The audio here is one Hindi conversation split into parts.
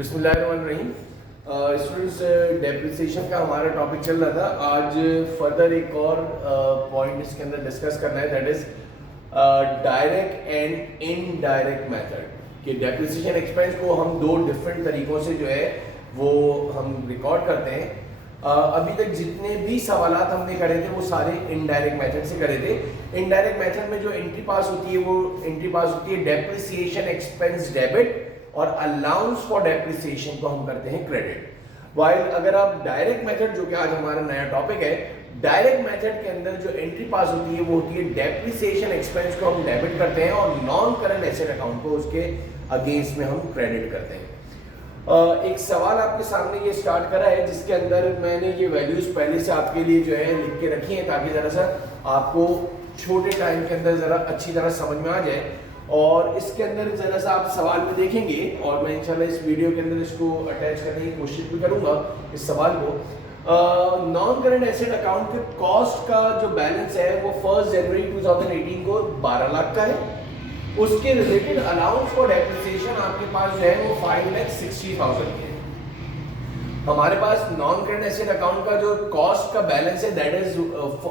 बिस्मिल्लाहिर्रहमानिर्रहीम। स्टूडेंट्स, डेप्रिसिएशन का हमारा टॉपिक चल रहा था। आज फर्दर एक और पॉइंट इसके अंदर डिस्कस करना है, that is direct and indirect method कि डेप्रिसिएशन एक्सपेंस को हम दो डिफरेंट तरीकों से जो है वो हम रिकॉर्ड करते हैं। अभी तक जितने भी सवालात हमने करे थे वो सारे इनडायरेक्ट मेथड से करे थे। इनडायरेक्ट मेथड में जो एंट्री पास होती है वो एंट्री पास होती है डेप्रिसिएशन एक्सपेंस डेबिट और अलाउंस फॉर डेप्रिसिएशन को हम करते हैं क्रेडिट। वाइल अगर आप डायरेक्ट मेथड, जो कि आज हमारा नया टॉपिक है, डायरेक्ट मेथड के अंदर जो एंट्री पास होती है वो होती है डेप्रिसिएशन एक्सपेंस को हम डेबिट करते हैं और नॉन करंट एसेट अकाउंट को उसके अगेंस्ट में हम क्रेडिट करते हैं। एक सवाल आपके सामने ये स्टार्ट करा है जिसके अंदर मैंने ये वैल्यूज पहले से आपके लिए जो है लिख के रखी है ताकि जरा सा आपको छोटे टाइम के अंदर जरा अच्छी तरह समझ में आ जाए। और इसके अंदर जरा सा आप सवाल में देखेंगे और मैं इंशाल्लाह इस वीडियो के अंदर इसको अटैच करने की कोशिश भी करूंगा इस सवाल को। नॉन करंट एसेट अकाउंट के कॉस्ट का जो बैलेंस है वो 1 जनवरी 2018 को 12 लाख का है। उसके रिलेटेड अलाउंस फॉर डेप्रिसिएशन आपके पास जो है वो 5,60,000 है। हमारे पास नॉन करंट एसेट अकाउंट का जो कॉस्ट का बैलेंस है that is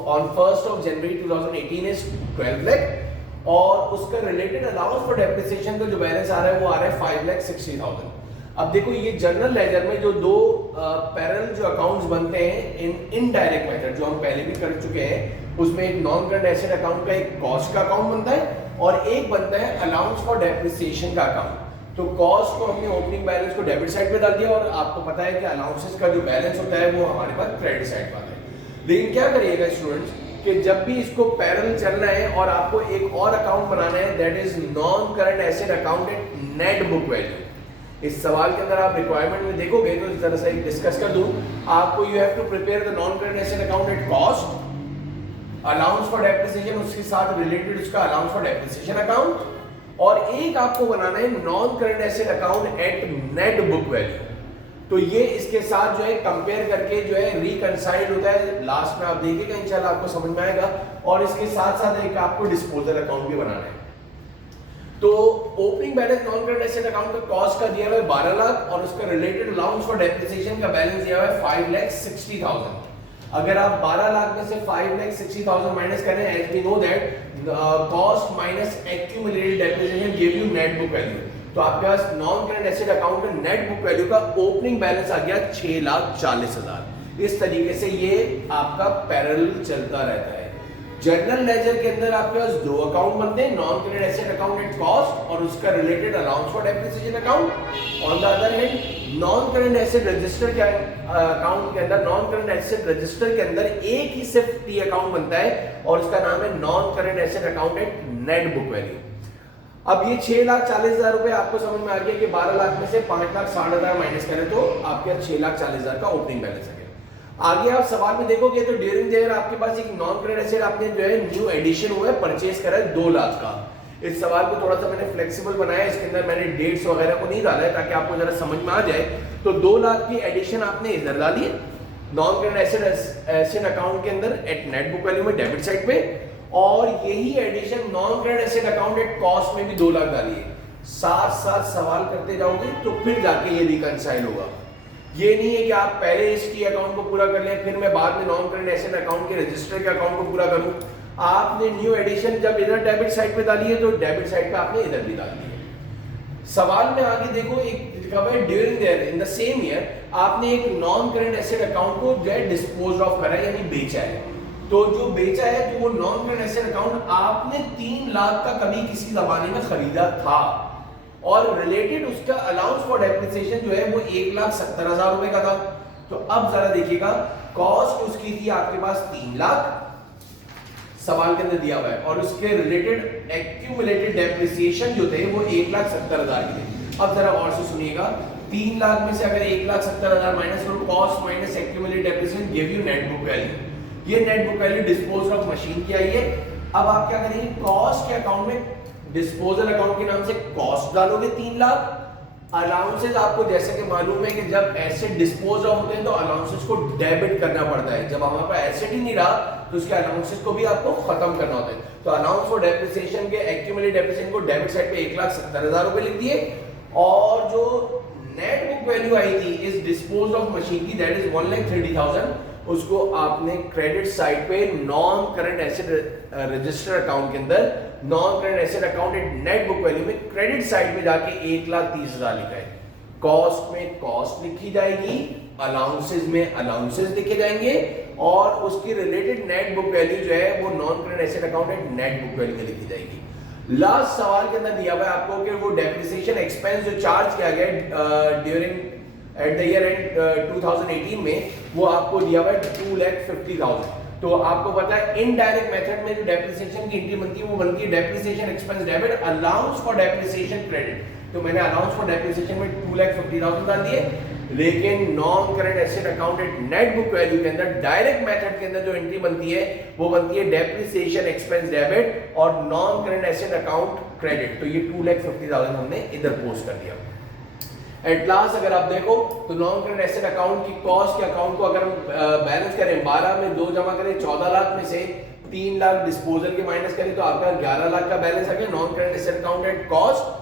on 1 January 2018 is 12 lakh और उसका रिलेटेड अलाउंस फॉर डेप्रिसिएशन का जो बैलेंस आ रहा है वो आ रहा है 5,60,000। अब देखो ये जनरल लेजर में जो दो पैरेलल जो अकाउंट्स बनते हैं इन इनडायरेक्ट मेथड जो हम पहले भी कर चुके हैं, उसमें एक नॉन करंट एसेट अकाउंट का एक कॉस्ट का अकाउंट बनता है और एक बनता है अलाउंस फॉर डेप्रिसिएशन का अकाउंट। तो कॉस्ट को हमने ओपनिंग बैलेंस को डेबिट साइड पे डाल दिया और आपको पता है कि अलाउंसेस का जो बैलेंस होता है वो हमारे पास क्रेडिट साइड पर है। लेकिन क्या करिएगा स्टूडेंट्स कि जब भी इसको पैरेलल चलना है और आपको एक और अकाउंट बनाना है that is non current asset account at net book value. इस सवाल के अंदर आप रिक्वायरमेंट में देखोगे तो इस तरह से डिस्कस कर दूं आपको। You have to prepare the non current asset account at cost, allowance for depreciation उसके साथ रिलेटेड उसका अलाउंस फॉर डेप्रिसिएशन अकाउंट और एक आपको बनाना है non current asset account at net book value. तो ये इसके साथ जो है कंपेयर करके जो है रिकंसाइल्ड होता है। लास्ट में आप देखिएगा इंशाल्लाह आपको समझ में आएगा। और इसके साथ साथ एक आपको डिस्पोजल अकाउंट भी बनाना है। तो opening balance non current asset account का कॉस्ट का दिया हुआ है 12 लाख और उसका रिलेटेड अलाउंस फॉर डेप्रिसिएशन का बैलेंस दिया हुआ है 5,60,000। अगर आप 12 लाख में से 5,60,000 माइनस करें, as we know that cost minus accumulated depreciation give you net book value. तो आपके पास नॉन करंट एसेट अकाउंट का नेट बुक वैल्यू का ओपनिंग बैलेंस आ गया 6,40,000। इस तरीके से ये आपका पैरेलल चलता रहता है। जनरल लेजर के अंदर आपके पास दो अकाउंट बनते हैं, non current asset account at cost और उसका related allowance for depreciation account. On the other hand non current asset register के अकाउंट के अंदर, नॉन करंट एसेट रजिस्टर के अंदर एक ही सिर्फ टी अकाउंट बनता है और उसका नाम है non current asset account at net book value. अब ये 6,40,000 रुपए आपको समझ में आ गया कि 12 लाख में से 5,60,000 माइनस करें तो आपके 6,40,000 का ओपनिंग बैलेंस है। आगे आप सवाल में देखोगे तो ड्यूरिंग द ईयर आपके पास एक नॉन करंट एसेट आपने जो है न्यू एडिशन हुआ है, परचेज करा है 2 लाख का। इस सवाल को थोड़ा सा मैंने फ्लेक्सिबल बनाया, इसके अंदर मैंने डेट्स वगैरह को नहीं डाला है ताकि आपको जरा समझ में आ जाए। तो 2 लाख की एडिशन आपने इधर डाली है नॉन करंट एसेट अकाउंट के अंदर एट नेट बुक वैल्यू में डेबिट साइड पे, और यही addition non current asset account at cost में भी 2 लाख डाली है। साथ साथ सवाल करते जाओगे तो फिर जाके ये रिकंसाइल होगा। ये नहीं है कि आप पहले इस टी अकाउंट को पूरा कर लें फिर मैं बाद में नॉन करंट एसेट अकाउंट के रजिस्टर के अकाउंट को पूरा करूं। आपने न्यू एडिशन जब इधर डेबिट साइड पे डाली है तो डेबिट साइड पे आपने इधर भी डाल दी है। सवाल में आगे देखो एक लिखा हुआ है during there in the same year आपने एक नॉन करंट एसेट अकाउंट को जो है डिस्पोज ऑफ करा है यानी बेचा है। तो जो बेचा है तो वो नॉन करंट एसेट अकाउंट आपने 3 लाख का कभी किसी जमाने में खरीदा था और रिलेटेड उसका अलाउंस फॉर डेप्रिसिएशन जो है वो 1,70,000 रुपए का था। तो अब जरा देखिएगा कॉस्ट उसकी थी आपके पास 3 लाख सवाल के अंदर दिया हुआ है और उसके रिलेटेड एक्यूमुलेटेड डेप्रिसिएशन जो थे वो 1,70,000 के थे। अब जरा और से सुनिएगा, 3 लाख में से अगर 1,70,000 माइनस करो, cost minus accumulated depreciation give you net book value. ये net book value dispose of machine की आई है। अब आप क्या करेंगे, कॉस्ट के अकाउंट में डिस्पोजल अकाउंट के नाम से कॉस्ट डालोगे 3 लाख। अलाउंसेस आपको जैसे कि मालूम है कि जब एसेट डिस्पोज ऑफ होते हैं तो अलाउंसेस को डेबिट करना पड़ता है। जब हमारे पास एसेट ही नहीं रहा तो उसके अलाउंसेस को भी आपको खत्म करना होता है। तो अलाउंस फॉर डेप्रिसिएशन के एक्यूमुलेटेड डेप्रिसिएशन को डेबिट साइड पे 1,70,000 रुपए लिख दिए और जो नेट बुक वैल्यू आई थी इस डिस्पोज ऑफ मशीन की, दैट इज 1,30,000, उसको आपने क्रेडिट साइड पे non current asset register account के अंदर non current asset account net book value में क्रेडिट साइड पे जाके 1,30,000 लिखा है। कॉस्ट में कॉस्ट लिखी जाएगी, अलाउंसेस में अलाउंसेस लिखे जाएंगे, और उसकी रिलेटेड नेट बुक वैल्यू जो है वो non current asset account net book value में लिखी जाएगी। लास्ट सवाल के अंदर दिया हुआ है आपको कि वो डेप्रिसिएशन एक्सपेंस जो चार्ज किया गया during at the year and 2018 में, वो आपको दिया हुआ है 2,50,000। तो आपको पता है इनडायरेक्ट मेथड में जो डेप्रिसिएशन की एंट्री बनती है वो बनती है depreciation expense debit allowance for depreciation credit. तो मैंने अलाउंस फॉर डेप्रिसिएशन में 2,50,000 डाल दिए, लेकिन non current asset accounted net book value के अंदर डायरेक्ट मेथड के अंदर जो एंट्री बनती है वो बनती है डेप्रिसिएशन एक्सपेंस डेबिट और non current asset account credit. तो ये 2,50,000 हमने इधर पोस्ट कर दिया। एट लास्ट अगर आप देखो तो नॉन करंट एसेट अकाउंट की कॉस्ट के अकाउंट को अगर हम बैलेंस करें, 12 में 2 जमा करें, 14 लाख में से 3 लाख डिस्पोजल के माइनस करें तो आपका 11 लाख का बैलेंस आ गया non current asset account at cost.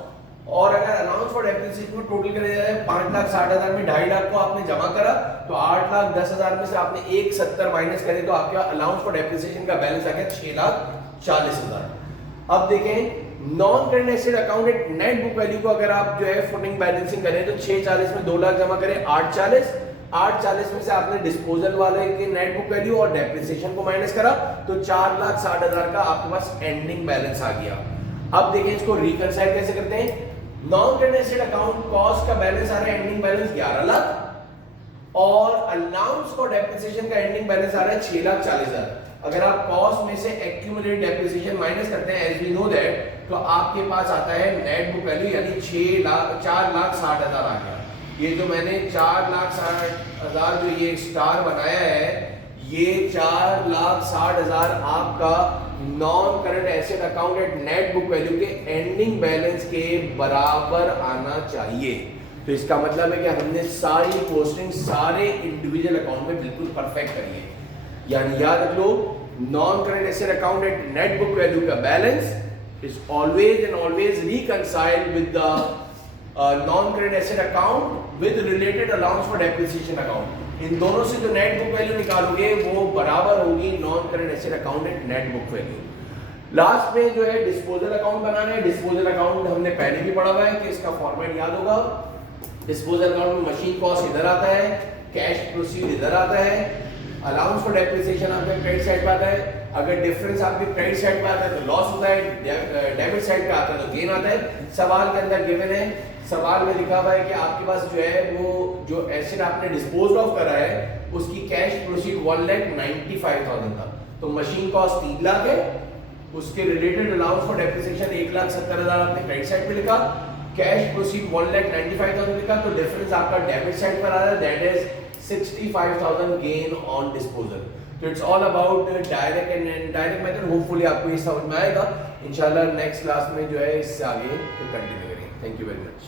और अगर अलाउंस फॉर डेप्रिसिएशन में टोटल करा जाए 5,60,000 में 2.5 लाख को आपने जमा करा तो 8,10,000 में से आपने 1,70 माइनस करे तो आपका अलाउंस फॉर डेप्रिसिएशन का बैलेंस आ गया 6,40,000। अब देखें non current asset account net book value को अगर आप जो है फुटिंग बैलेंसिंग करें तो 6,40 में 2 लाख जमा करें 8,40 में से आपने डिस्पोजल वाले की नेट बुक वैल्यू और डेप्रिसिएशन को माइनस करा तो 4,60,000 का आपके पास एंडिंग बैलेंस आ गया। अब देखें इसको रिकंसाइल कैसे करते हैं। Non current asset account cost का बैलेंस आ रहा है एंडिंग बैलेंस 11 लाख और अलाउंस फॉर डेप्रिसिएशन का एंडिंग बैलेंस आ रहा है 6,40,000। अगर आप कॉस्ट में से एक्यूमुलेटेड डेप्रिसिएशन माइनस करते हैं एज वी नो दैट तो आपके पास आता है नेट बुक वैल्यू यानी 4,60,000 आ गया। ये जो मैंने 4,60,000 जो ये स्टार बनाया है ये 4,60,000 आपका non current asset account at net book value के एंडिंग बैलेंस के बराबर आना चाहिए। तो इसका मतलब है कि हमने सारी पोस्टिंग सारे इंडिविजुअल अकाउंट में बिल्कुल परफेक्ट करी है। यानी याद रख लो non current asset account at net book value का balance is always and always reconciled with the non-current asset account with related allowance for depreciation account. इन दोनों से जो नेट बुक वैल्यू निकालोगे वो बराबर होगी non current asset account at net book value. Last में जो है डिस्पोजल अकाउंट बनाना है। डिस्पोजल अकाउंट हमने पहले भी पढ़ा हुआ है कि इसका फॉर्मेट याद होगा। डिस्पोजल अकाउंट में मशीन कॉस्ट इधर आता है, कैश प्रोसीड इधर आता है, अलाउंस फॉर डेप्रिसिएशन आपके क्रेडिट साइड पे आता है। अगर डिफरेंस आपके क्रेडिट साइड पे आता है तो लॉस होता है, डेबिट साइड पे आता है तो गेन आता है। सवाल के अंदर गिवन है, सवाल में लिखा हुआ है कि आपके पास जो है वो जो एसेट आपने डिस्पोज ऑफ करा है उसकी कैश प्रोसीड 1,95,000 था। तो मशीन कॉस्ट 3 लाख है, उसके रिलेटेड अलाउंस फॉर डेप्रिसिएशन 1,70,000 आपने क्रेडिट साइड पे लिखा, कैश प्रोसीड 1,95,000 लिखा, तो डिफरेंस आपका डेबिट साइड पर आ रहा है, that is 65,000 gain on disposal. तो it's all about direct and indirect method. Hopefully आपको ये समझ में आएगा। इंशाल्लाह नेक्स्ट क्लास में जो है इससे आगे कंटिन्यू करेंगे। Thank you very much.